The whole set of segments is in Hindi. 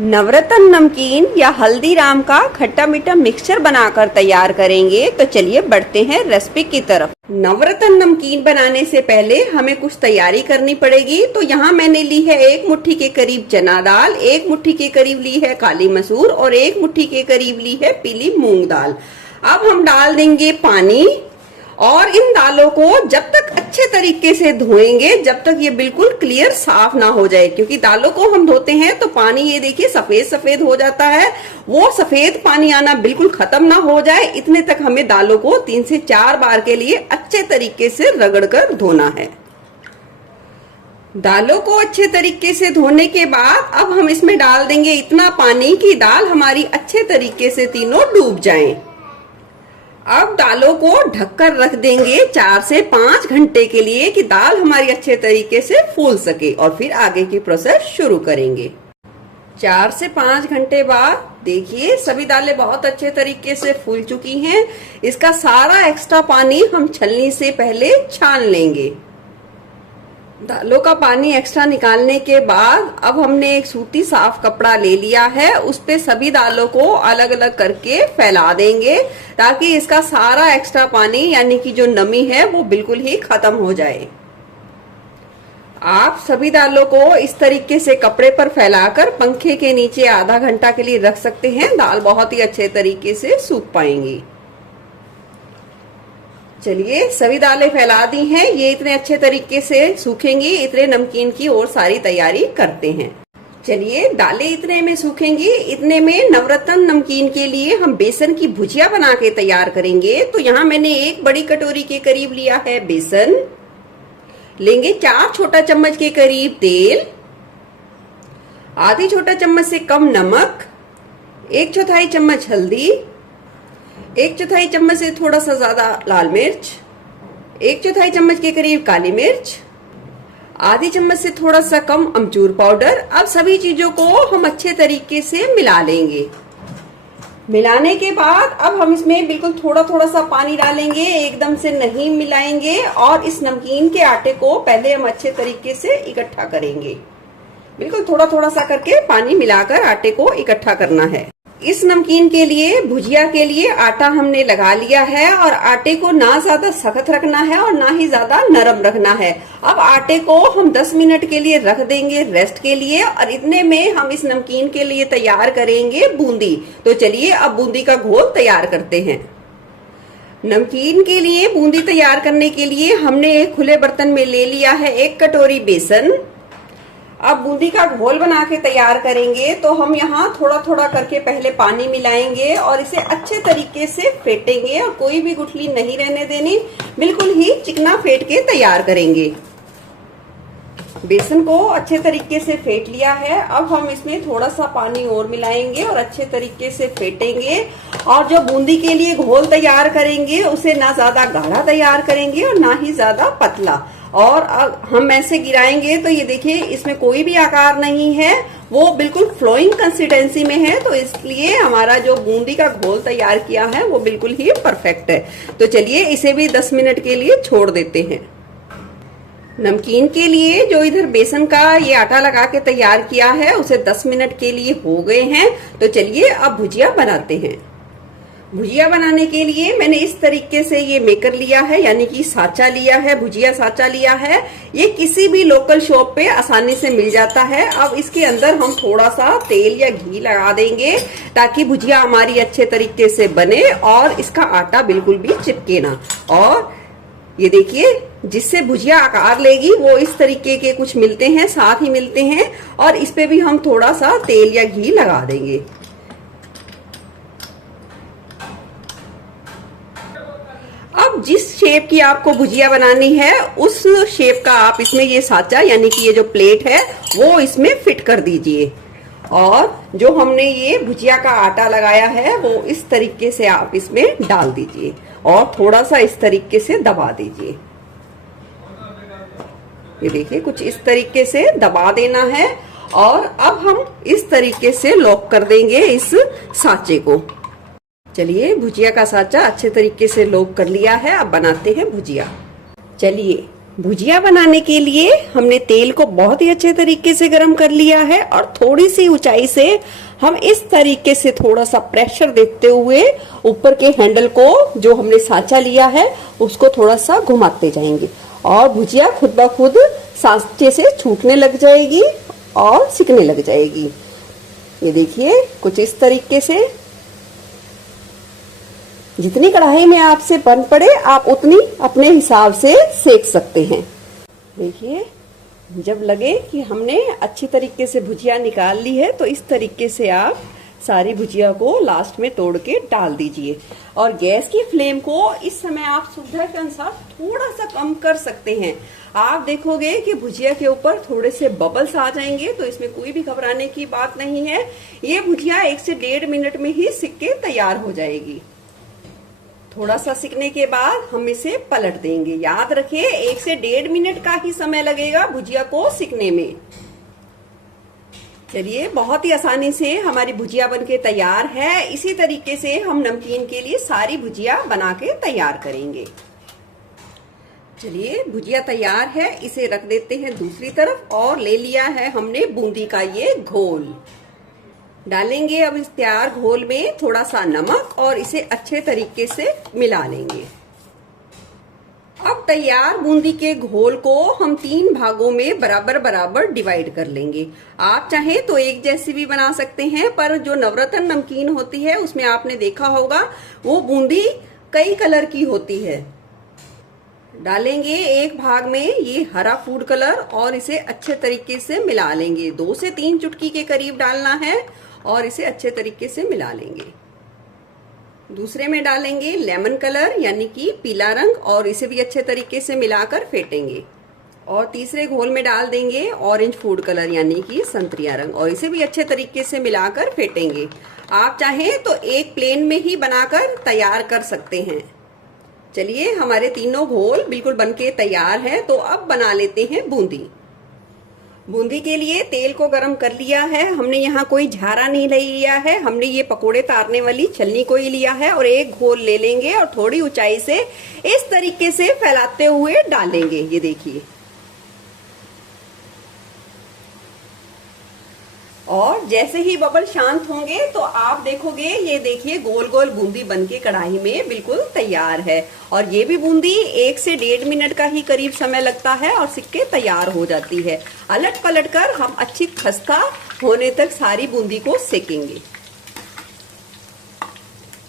नवरत्न नमकीन या हल्दीराम का खट्टा मीठा मिक्सचर बनाकर तैयार करेंगे। तो चलिए बढ़ते हैं रेसिपी की तरफ। नवरत्न नमकीन बनाने से पहले हमें कुछ तैयारी करनी पड़ेगी। तो यहाँ मैंने ली है 1 मुट्ठी के करीब चना दाल, 1 मुट्ठी के करीब ली है काली मसूर और 1 मुट्ठी के करीब ली है पीली मूंग दाल। अब हम डाल देंगे पानी और इन दालों को जब तक अच्छे तरीके से धोएंगे जब तक ये बिल्कुल क्लियर साफ ना हो जाए, क्योंकि दालों को हम धोते हैं तो पानी ये देखिए सफेद सफेद हो जाता है। वो सफेद पानी आना बिल्कुल खत्म ना हो जाए, इतने तक हमें दालों को 3 से 4 बार के लिए अच्छे तरीके से रगड़कर धोना है। दालों को अच्छे तरीके से धोने के बाद अब हम इसमें डाल देंगे इतना पानी कि दाल हमारी अच्छे तरीके से तीनों डूब जाएं। अब दालों को ढककर रख देंगे 4 से 5 घंटे के लिए कि दाल हमारी अच्छे तरीके से फूल सके, और फिर आगे की प्रोसेस शुरू करेंगे। 4 से 5 घंटे बाद देखिए सभी दालें बहुत अच्छे तरीके से फूल चुकी हैं। इसका सारा एक्स्ट्रा पानी हम छलनी से पहले छान लेंगे। दालों का पानी एक्स्ट्रा निकालने के बाद अब हमने एक सूती साफ कपड़ा ले लिया है, उस पे सभी दालों को अलग अलग करके फैला देंगे ताकि इसका सारा एक्स्ट्रा पानी यानी कि जो नमी है वो बिल्कुल ही खत्म हो जाए। आप सभी दालों को इस तरीके से कपड़े पर फैलाकर पंखे के नीचे आधा घंटा के लिए रख सकते हैं। दाल बहुत ही अच्छे तरीके से सूख पाएंगी। चलिए सभी दालें फैला दी हैं, ये इतने अच्छे तरीके से सूखेंगी, इतने नमकीन की और सारी तैयारी करते हैं। चलिए दालें इतने में सूखेंगी, इतने में नवरत्न नमकीन के लिए हम बेसन की भुजिया बना के तैयार करेंगे। तो यहाँ मैंने 1 बड़ी कटोरी के करीब लिया है बेसन, लेंगे 4 छोटा चम्मच के करीब तेल, आधी छोटा चम्मच से कम नमक, 1/4 चम्मच हल्दी, 1/4 चम्मच से थोड़ा सा ज्यादा लाल मिर्च, 1/4 चम्मच के करीब काली मिर्च, आधी चम्मच से थोड़ा सा कम अमचूर पाउडर। अब सभी चीजों को हम अच्छे तरीके से मिला लेंगे। मिलाने के बाद अब हम इसमें बिल्कुल थोड़ा थोड़ा सा पानी डालेंगे, एकदम से नहीं मिलाएंगे, और इस नमकीन के आटे को पहले हम अच्छे तरीके से इकट्ठा करेंगे। बिल्कुल थोड़ा थोड़ा सा करके पानी मिलाकर आटे को इकट्ठा करना है। इस नमकीन के लिए भुजिया के लिए आटा हमने लगा लिया है, और आटे को ना ज्यादा सख्त रखना है और ना ही ज्यादा नरम रखना है। अब आटे को हम 10 मिनट के लिए रख देंगे रेस्ट के लिए, और इतने में हम इस नमकीन के लिए तैयार करेंगे बूंदी। तो चलिए अब बूंदी का घोल तैयार करते हैं। नमकीन के लिए बूंदी तैयार करने के लिए हमने एक खुले बर्तन में ले लिया है 1 कटोरी बेसन। अब बूंदी का घोल बना के तैयार करेंगे। तो हम यहाँ थोड़ा थोड़ा करके पहले पानी मिलाएंगे और इसे अच्छे तरीके से फेंटेंगे, और कोई भी गुठली नहीं रहने देनी, बिल्कुल ही चिकना फेंट के तैयार करेंगे। बेसन को अच्छे तरीके से फेंट लिया है। अब हम इसमें थोड़ा सा पानी और मिलाएंगे और अच्छे तरीके से फेंटेंगे। और जो बूंदी के लिए घोल तैयार करेंगे उसे ना ज्यादा गाढ़ा तैयार करेंगे और ना ही ज्यादा पतला। और अब हम ऐसे गिराएंगे तो ये देखिए इसमें कोई भी आकार नहीं है, वो बिल्कुल फ्लोइंग कंसिस्टेंसी में है। तो इसलिए हमारा जो बूंदी का घोल तैयार किया है वो बिल्कुल ही परफेक्ट है। तो चलिए इसे भी 10 मिनट के लिए छोड़ देते हैं। नमकीन के लिए जो इधर बेसन का ये आटा लगा के तैयार किया है उसे 10 मिनट के लिए हो गए हैं। तो चलिए अब भुजिया बनाते हैं। भुजिया बनाने के लिए मैंने इस तरीके से ये मेकर लिया है, यानी कि साचा लिया है, भुजिया साचा लिया है। ये किसी भी लोकल शॉप पे आसानी से मिल जाता है। अब इसके अंदर हम थोड़ा सा तेल या घी लगा देंगे ताकि भुजिया हमारी अच्छे तरीके से बने और इसका आटा बिल्कुल भी चिपके ना। और ये देखिए जिससे भुजिया आकार लेगी वो इस तरीके के कुछ मिलते हैं, साथ ही मिलते हैं, और इस पे भी हम थोड़ा सा तेल या घी लगा देंगे। अब जिस शेप की आपको भुजिया बनानी है उस शेप का आप इसमें ये साचा यानी कि ये जो प्लेट है वो इसमें फिट कर दीजिए। और जो हमने ये भुजिया का आटा लगाया है वो इस तरीके से आप इसमें डाल दीजिए और थोड़ा सा इस तरीके से दबा दीजिए। ये देखिए कुछ इस तरीके से दबा देना है, और अब हम इस तरीके से लॉक कर देंगे इस साचे को। चलिए भुजिया का साचा अच्छे तरीके से लॉक कर लिया है। अब बनाते हैं भुजिया। चलिए भुजिया बनाने के लिए हमने तेल को बहुत ही अच्छे तरीके से गर्म कर लिया है और थोड़ी सी ऊंचाई से हम इस तरीके से थोड़ा सा प्रेशर देते हुए ऊपर के हैंडल को जो हमने सांचा लिया है उसको थोड़ा सा घुमाते जाएंगे और भुजिया खुद ब खुद सांचे से छूटने लग जाएगी और सिकने लग जाएगी। ये देखिए कुछ इस तरीके से। जितनी कढ़ाई में आपसे बन पड़े आप उतनी अपने हिसाब से सेक सकते हैं। देखिए जब लगे कि हमने अच्छी तरीके से भुजिया निकाल ली है तो इस तरीके से आप सारी भुजिया को लास्ट में तोड़ के डाल दीजिए और गैस की फ्लेम को इस समय आप सुविधा के अनुसार थोड़ा सा कम कर सकते हैं। आप देखोगे कि भुजिया के ऊपर थोड़े से बबल्स आ जाएंगे तो इसमें कोई भी घबराने की बात नहीं है। ये भुजिया 1 से 1.5 मिनट में ही सिक के तैयार हो जाएगी। थोड़ा सा सिकने के बाद हम इसे पलट देंगे। याद रखिए 1 से 1.5 मिनट का ही समय लगेगा भुजिया को सिकने में। चलिए बहुत ही आसानी से हमारी भुजिया बनके तैयार है। इसी तरीके से हम नमकीन के लिए सारी भुजिया बना के तैयार करेंगे। चलिए भुजिया तैयार है, इसे रख देते हैं दूसरी तरफ और ले लिया है हमने बूंदी का ये घोल। डालेंगे अब इस तैयार घोल में थोड़ा सा नमक और इसे अच्छे तरीके से मिला लेंगे। अब तैयार बूंदी के घोल को हम 3 भागों में बराबर बराबर डिवाइड कर लेंगे। आप चाहें तो एक जैसी भी बना सकते हैं, पर जो नवरत्न नमकीन होती है उसमें आपने देखा होगा वो बूंदी कई कलर की होती है। डालेंगे एक भाग में ये हरा फूड कलर और इसे अच्छे तरीके से मिला लेंगे। 2 से 3 चुटकी के करीब डालना है और इसे अच्छे तरीके से मिला लेंगे। दूसरे में डालेंगे लेमन कलर यानी कि पीला रंग और इसे भी अच्छे तरीके से मिलाकर फेंटेंगे। और तीसरे घोल में डाल देंगे ऑरेंज फूड कलर यानी कि संतरिया रंग और इसे भी अच्छे तरीके से मिलाकर फेंटेंगे। आप चाहें तो एक प्लेन में ही बनाकर तैयार कर सकते हैं। चलिए हमारे तीनों घोल बिल्कुल बनके तैयार है। तो अब बना लेते हैं बूंदी। बूंदी के लिए तेल को गरम कर लिया है। हमने यहाँ कोई झारा नहीं ले लिया है, हमने ये पकोड़े तारने वाली छलनी को ही लिया है और एक घोल ले लेंगे और थोड़ी ऊंचाई से इस तरीके से फैलाते हुए डालेंगे। ये देखिए और जैसे ही बबल शांत होंगे तो आप देखोगे ये देखिए गोल गोल बूंदी बनके कढ़ाई में बिल्कुल तैयार है। और ये भी बूंदी 1 से 1.5 मिनट का ही करीब समय लगता है और सिक के तैयार हो जाती है। अलट पलट कर हम अच्छी खस्ता होने तक सारी बूंदी को सेकेंगे।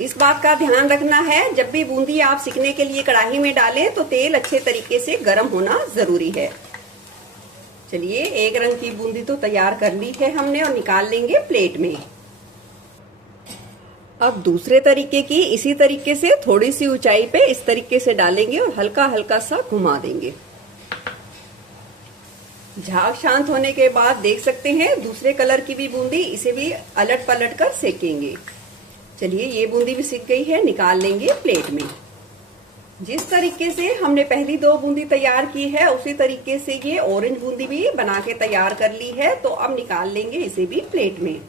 इस बात का ध्यान रखना है जब भी बूंदी आप सिकने के लिए कढ़ाई में डालें तो तेल अच्छे तरीके से गर्म होना जरूरी है। चलिए एक रंग की बूंदी तो तैयार कर ली है हमने और निकाल लेंगे प्लेट में। अब दूसरे तरीके की इसी तरीके से थोड़ी सी ऊंचाई पे इस तरीके से डालेंगे और हल्का हल्का सा घुमा देंगे। झाग शांत होने के बाद देख सकते हैं दूसरे कलर की भी बूंदी, इसे भी अलट पलट कर सेकेंगे। चलिए ये बूंदी भी सिक गई है, निकाल लेंगे प्लेट में। जिस तरीके से हमने पहली 2 बूंदी तैयार की है उसी तरीके से ये ऑरेंज बूंदी भी बना के तैयार कर ली है। तो अब निकाल लेंगे इसे भी प्लेट में।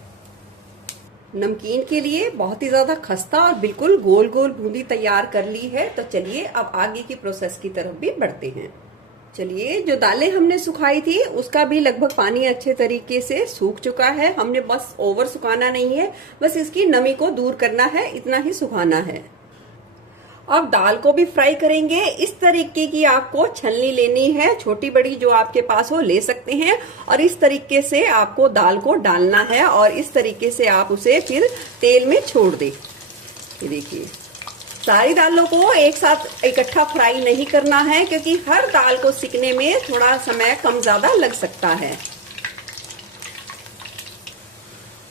नमकीन के लिए बहुत ही ज्यादा खस्ता और बिल्कुल गोल गोल बूंदी तैयार कर ली है। तो चलिए अब आगे की प्रोसेस की तरफ भी बढ़ते हैं। चलिए जो दालें हमने सुखाई थी उसका भी लगभग पानी अच्छे तरीके से सूख चुका है। हमने बस ओवर सुखाना नहीं है, बस इसकी नमी को दूर करना है, इतना ही सुखाना है। अब दाल को भी फ्राई करेंगे। इस तरीके की आपको छलनी लेनी है, छोटी बड़ी जो आपके पास हो ले सकते हैं और इस तरीके से आपको दाल को डालना है और इस तरीके से आप उसे फिर तेल में छोड़ दें। ये देखिए सारी दालों को एक साथ इकट्ठा फ्राई नहीं करना है क्योंकि हर दाल को सिकने में थोड़ा समय कम ज्यादा लग सकता है।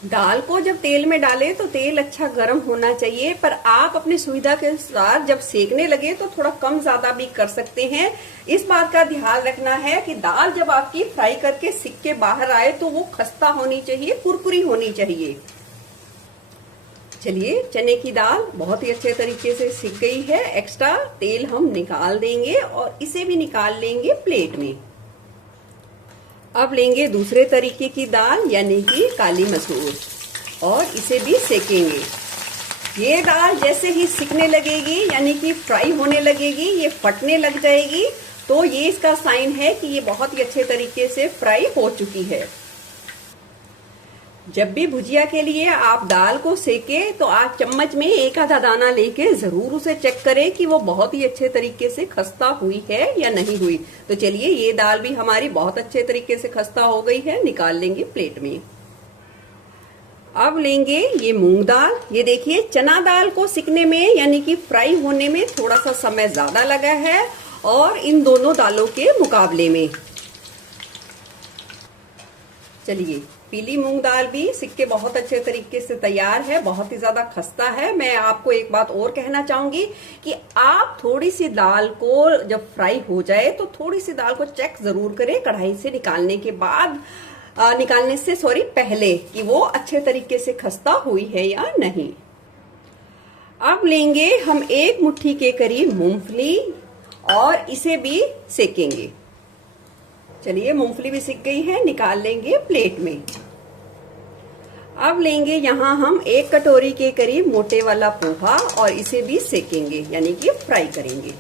दाल को जब तेल में डालें तो तेल अच्छा गर्म होना चाहिए, पर आप अपनी सुविधा के अनुसार जब सेकने लगे तो थोड़ा कम ज्यादा भी कर सकते हैं। इस बात का ध्यान रखना है कि दाल जब आपकी फ्राई करके सिक के बाहर आए तो वो खस्ता होनी चाहिए, कुरकुरी होनी चाहिए। चलिए चने की दाल बहुत ही अच्छे तरीके से सिक गई है। एक्स्ट्रा तेल हम निकाल देंगे और इसे भी निकाल लेंगे प्लेट में। अब लेंगे दूसरे तरीके की दाल यानी कि काली मसूर और इसे भी सेकेंगे। ये दाल जैसे ही सिकने लगेगी यानी कि फ्राई होने लगेगी, ये फटने लग जाएगी तो ये इसका साइन है कि ये बहुत ही अच्छे तरीके से फ्राई हो चुकी है। जब भी भुजिया के लिए आप दाल को सेके तो आप चम्मच में एक आधा दाना लेके जरूर उसे चेक करें कि वो बहुत ही अच्छे तरीके से खस्ता हुई है या नहीं हुई। तो चलिए, ये दाल भी हमारी बहुत अच्छे तरीके से खस्ता हो गई है, निकाल लेंगे प्लेट में। अब लेंगे ये मूंग दाल। ये देखिए, चना दाल को सिकने में यानी कि फ्राई होने में थोड़ा सा समय ज्यादा लगा है और इन दोनों दालों के मुकाबले में। चलिए, पीली मूंग दाल भी सिक के बहुत अच्छे तरीके से तैयार है, बहुत ही ज्यादा खस्ता है। मैं आपको एक बात और कहना चाहूंगी कि आप थोड़ी सी दाल को जब फ्राई हो जाए तो थोड़ी सी दाल को चेक जरूर करें कढ़ाई से निकालने के बाद, पहले, कि वो अच्छे तरीके से खस्ता हुई है या नहीं। अब लेंगे हम एक मुट्ठी के करीब मूंगफली और इसे भी सेकेंगे। चलिए, मूंगफली भी सिक गई है, निकाल लेंगे प्लेट में। अब लेंगे यहाँ हम एक कटोरी के करीब मोटे वाला पोहा और इसे भी सेकेंगे यानी कि फ्राई करेंगे।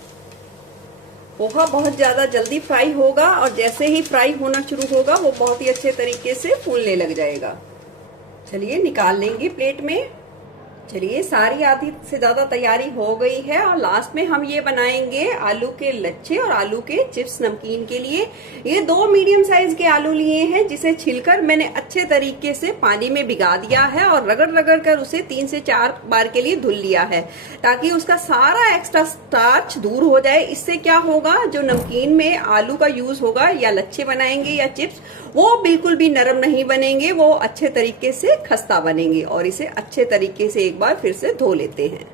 पोहा बहुत ज्यादा जल्दी फ्राई होगा और जैसे ही फ्राई होना शुरू होगा वो बहुत ही अच्छे तरीके से फूलने लग जाएगा। चलिए, निकाल लेंगे प्लेट में। चलिए, सारी आधी से ज्यादा तैयारी हो गई है और लास्ट में हम ये बनाएंगे आलू के लच्छे और आलू के चिप्स नमकीन के लिए। ये 2 मीडियम साइज के आलू लिए हैं जिसे छिलकर मैंने अच्छे तरीके से पानी में भिगा दिया है और रगड़ रगड़ कर उसे 3 से 4 बार के लिए धुल लिया है ताकि उसका सारा एक्स्ट्रा स्टार्च दूर हो जाए। इससे क्या होगा, जो नमकीन में आलू का यूज होगा या लच्छे बनाएंगे या चिप्स, वो बिल्कुल भी नरम नहीं बनेंगे, वो अच्छे तरीके से खस्ता बनेंगे। और इसे अच्छे तरीके से एक बार फिर से धो लेते हैं।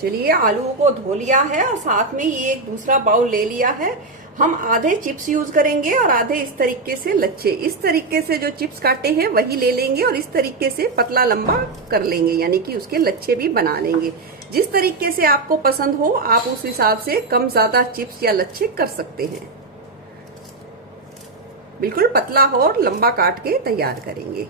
चलिए, आलू को धो लिया है और साथ में ये एक दूसरा बाउल ले लिया है। हम आधे चिप्स यूज करेंगे और आधे इस तरीके से लच्छे। इस तरीके से जो चिप्स काटे हैं वही ले लेंगे और इस तरीके से पतला लंबा कर लेंगे यानी कि उसके लच्छे भी बना लेंगे। जिस तरीके से आपको पसंद हो आप उस हिसाब से कम ज्यादा चिप्स या लच्छे कर सकते हैं। बिल्कुल पतला और लंबा काट के तैयार करेंगे।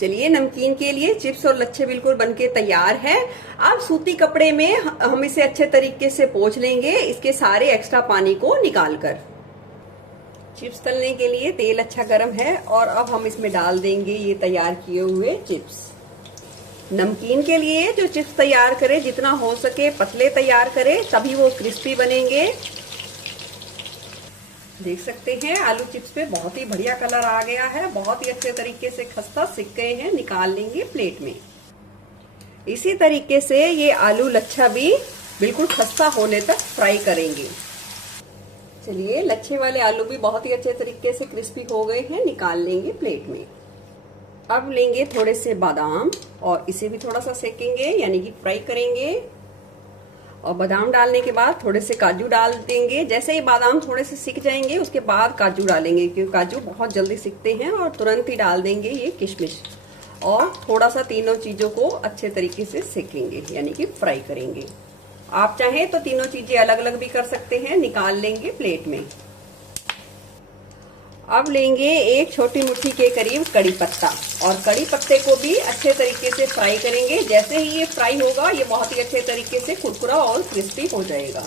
चलिए, नमकीन के लिए चिप्स और लच्छे बिल्कुल बनके तैयार है। अब सूती कपड़े में हम इसे अच्छे तरीके से पोंछ लेंगे, इसके सारे एक्स्ट्रा पानी को निकालकर। चिप्स तलने के लिए तेल अच्छा गर्म है और अब हम इसमें डाल देंगे ये तैयार किए हुए चिप्स। नमकीन के लिए जो चिप्स तैयार करें जितना हो सके पतले तैयार करें, तभी वो क्रिस्पी बनेंगे। देख सकते हैं आलू चिप्स पे बहुत ही बढ़िया कलर आ गया है, बहुत ही अच्छे तरीके से खस्ता सिक गए हैं। निकाल लेंगे प्लेट में। इसी तरीके से ये आलू लच्छा भी बिल्कुल खस्ता होने तक फ्राई करेंगे। चलिए, लच्छे वाले आलू भी बहुत ही अच्छे तरीके से क्रिस्पी हो गए हैं, निकाल लेंगे प्लेट में। अब लेंगे थोड़े से बादाम और इसे भी थोड़ा सा सेकेंगे यानी कि फ्राई करेंगे। और बादाम डालने के बाद थोड़े से काजू डाल देंगे। जैसे ही बादाम थोड़े से सिक जाएंगे उसके बाद काजू डालेंगे क्योंकि काजू बहुत जल्दी सिकते हैं। और तुरंत ही डाल देंगे ये किशमिश और थोड़ा सा तीनों चीजों को अच्छे तरीके से सेकेंगे यानी कि फ्राई करेंगे। आप चाहें तो तीनों चीजें अलग अलग भी कर सकते हैं। निकाल लेंगे प्लेट में। अब लेंगे एक छोटी मुट्ठी के करीब कड़ी पत्ता और कड़ी पत्ते को भी अच्छे तरीके से फ्राई करेंगे। जैसे ही ये फ्राई होगा ये बहुत ही अच्छे तरीके से कुरकुरा और क्रिस्पी हो जाएगा।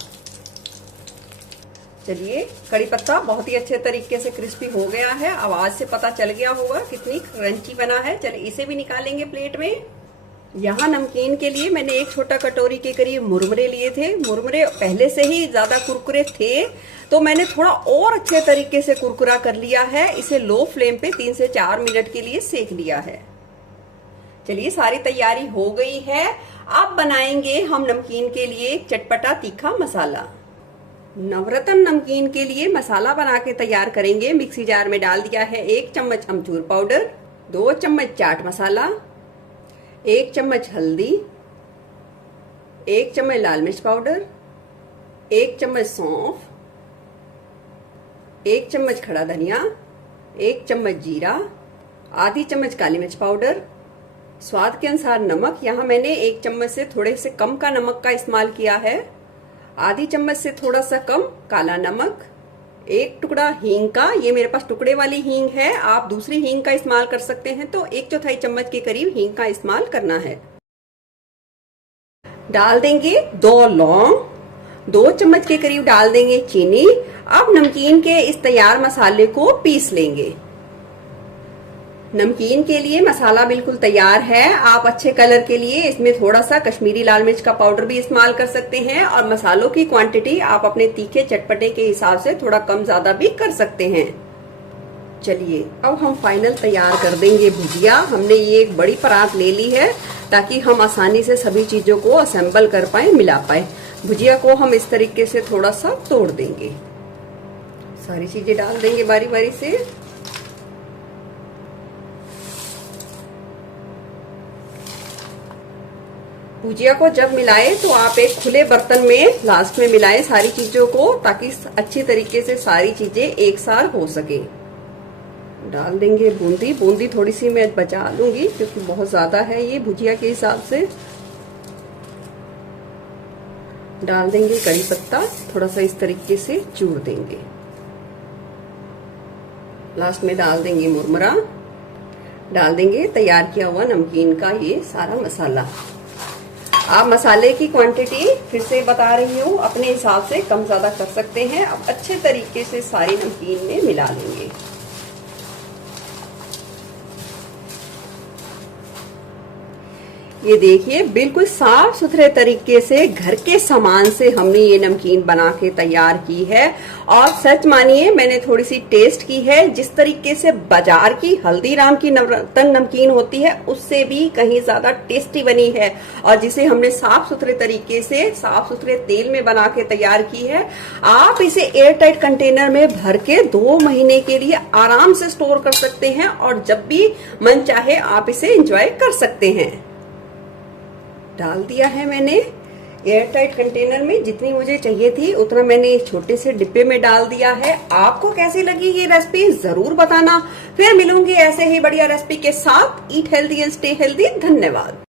चलिए, कड़ी पत्ता बहुत ही अच्छे तरीके से क्रिस्पी हो गया है। आवाज से पता चल गया होगा कितनी क्रंची बना है। चलिए, इसे भी निकालेंगे प्लेट में। यहाँ नमकीन के लिए मैंने एक छोटा कटोरी के करीब मुरमुरे लिए थे। मुरमुरे पहले से ही ज्यादा कुरकुरे थे तो मैंने थोड़ा और अच्छे तरीके से कुरकुरा कर लिया है। इसे लो फ्लेम पे 3 से 4 मिनट के लिए सेक लिया है। चलिए, सारी तैयारी हो गई है। अब बनाएंगे हम नमकीन के लिए एक चटपटा तीखा मसाला। नवरत्न नमकीन के लिए मसाला बना के तैयार करेंगे। मिक्सी जार में डाल दिया है 1 चम्मच अमचूर पाउडर, 2 चम्मच चाट मसाला, 1 चम्मच हल्दी, 1 चम्मच लाल मिर्च पाउडर, 1 चम्मच सौंफ, 1 चम्मच खड़ा धनिया, 1 चम्मच जीरा, आधी चम्मच काली मिर्च पाउडर, स्वाद के अनुसार नमक। यहाँ मैंने 1 चम्मच से थोड़े से कम का नमक का इस्तेमाल किया है। आधी चम्मच से थोड़ा सा कम काला नमक, 1 टुकड़ा हींग का। ये मेरे पास टुकड़े वाली हींग है, आप दूसरी हींग का इस्तेमाल कर सकते हैं तो 1/4 चम्मच के करीब हींग का इस्तेमाल करना है। डाल देंगे 2 लौंग, 2 चम्मच के करीब डाल देंगे चीनी। अब नमकीन के इस तैयार मसाले को पीस लेंगे। नमकीन के लिए मसाला बिल्कुल तैयार है। आप अच्छे कलर के लिए इसमें थोड़ा सा कश्मीरी लाल मिर्च का पाउडर भी इस्तेमाल कर सकते हैं और मसालों की क्वांटिटी आप अपने तीखे चटपटे के हिसाब से थोड़ा कम ज्यादा भी कर सकते हैं। चलिए अब हम फाइनल तैयार कर देंगे भुजिया। हमने ये एक बड़ी परात ले ली है ताकि हम आसानी से सभी चीजों को असेंबल कर पाए, मिला पाए। भुजिया को हम इस तरीके से थोड़ा सा तोड़ देंगे, सारी चीजें डाल देंगे बारी बारी से। भुजिया को जब मिलाए तो आप एक खुले बर्तन में लास्ट में मिलाएं सारी चीजों को, ताकि अच्छी तरीके से सारी चीजें एक साथ हो सके। डाल देंगे बूंदी। बूंदी थोड़ी सी मैं बचा लूंगी क्योंकि बहुत ज्यादा है ये भुजिया के हिसाब से। डाल देंगे कड़ी पत्ता, थोड़ा सा इस तरीके से चूर देंगे। लास्ट में डाल देंगे मुरमुरा। डाल देंगे तैयार किया हुआ नमकीन का ये सारा मसाला। आप मसाले की क्वांटिटी फिर से बता रही हूँ, अपने हिसाब से कम ज्यादा कर सकते हैं। अब अच्छे तरीके से सारी नमकीन में मिला लेंगे। ये देखिए बिल्कुल साफ सुथरे तरीके से घर के सामान से हमने ये नमकीन बना के तैयार की है। और सच मानिए मैंने थोड़ी सी टेस्ट की है, जिस तरीके से बाजार की हल्दीराम की नवरत्न नमकीन होती है उससे भी कहीं ज्यादा टेस्टी बनी है। और जिसे हमने साफ सुथरे तरीके से साफ सुथरे तेल में बना के तैयार की है। आप इसे एयर टाइट कंटेनर में भर के 2 महीने के लिए आराम से स्टोर कर सकते हैं और जब भी मन चाहे आप इसे एंजॉय कर सकते हैं। डाल दिया है मैंने एयर टाइट कंटेनर में, जितनी मुझे चाहिए थी उतना मैंने छोटे से डिब्बे में डाल दिया है। आपको कैसी लगी ये रेसिपी जरूर बताना। फिर मिलूंगी ऐसे ही बढ़िया रेसिपी के साथ। Eat healthy and stay healthy. धन्यवाद।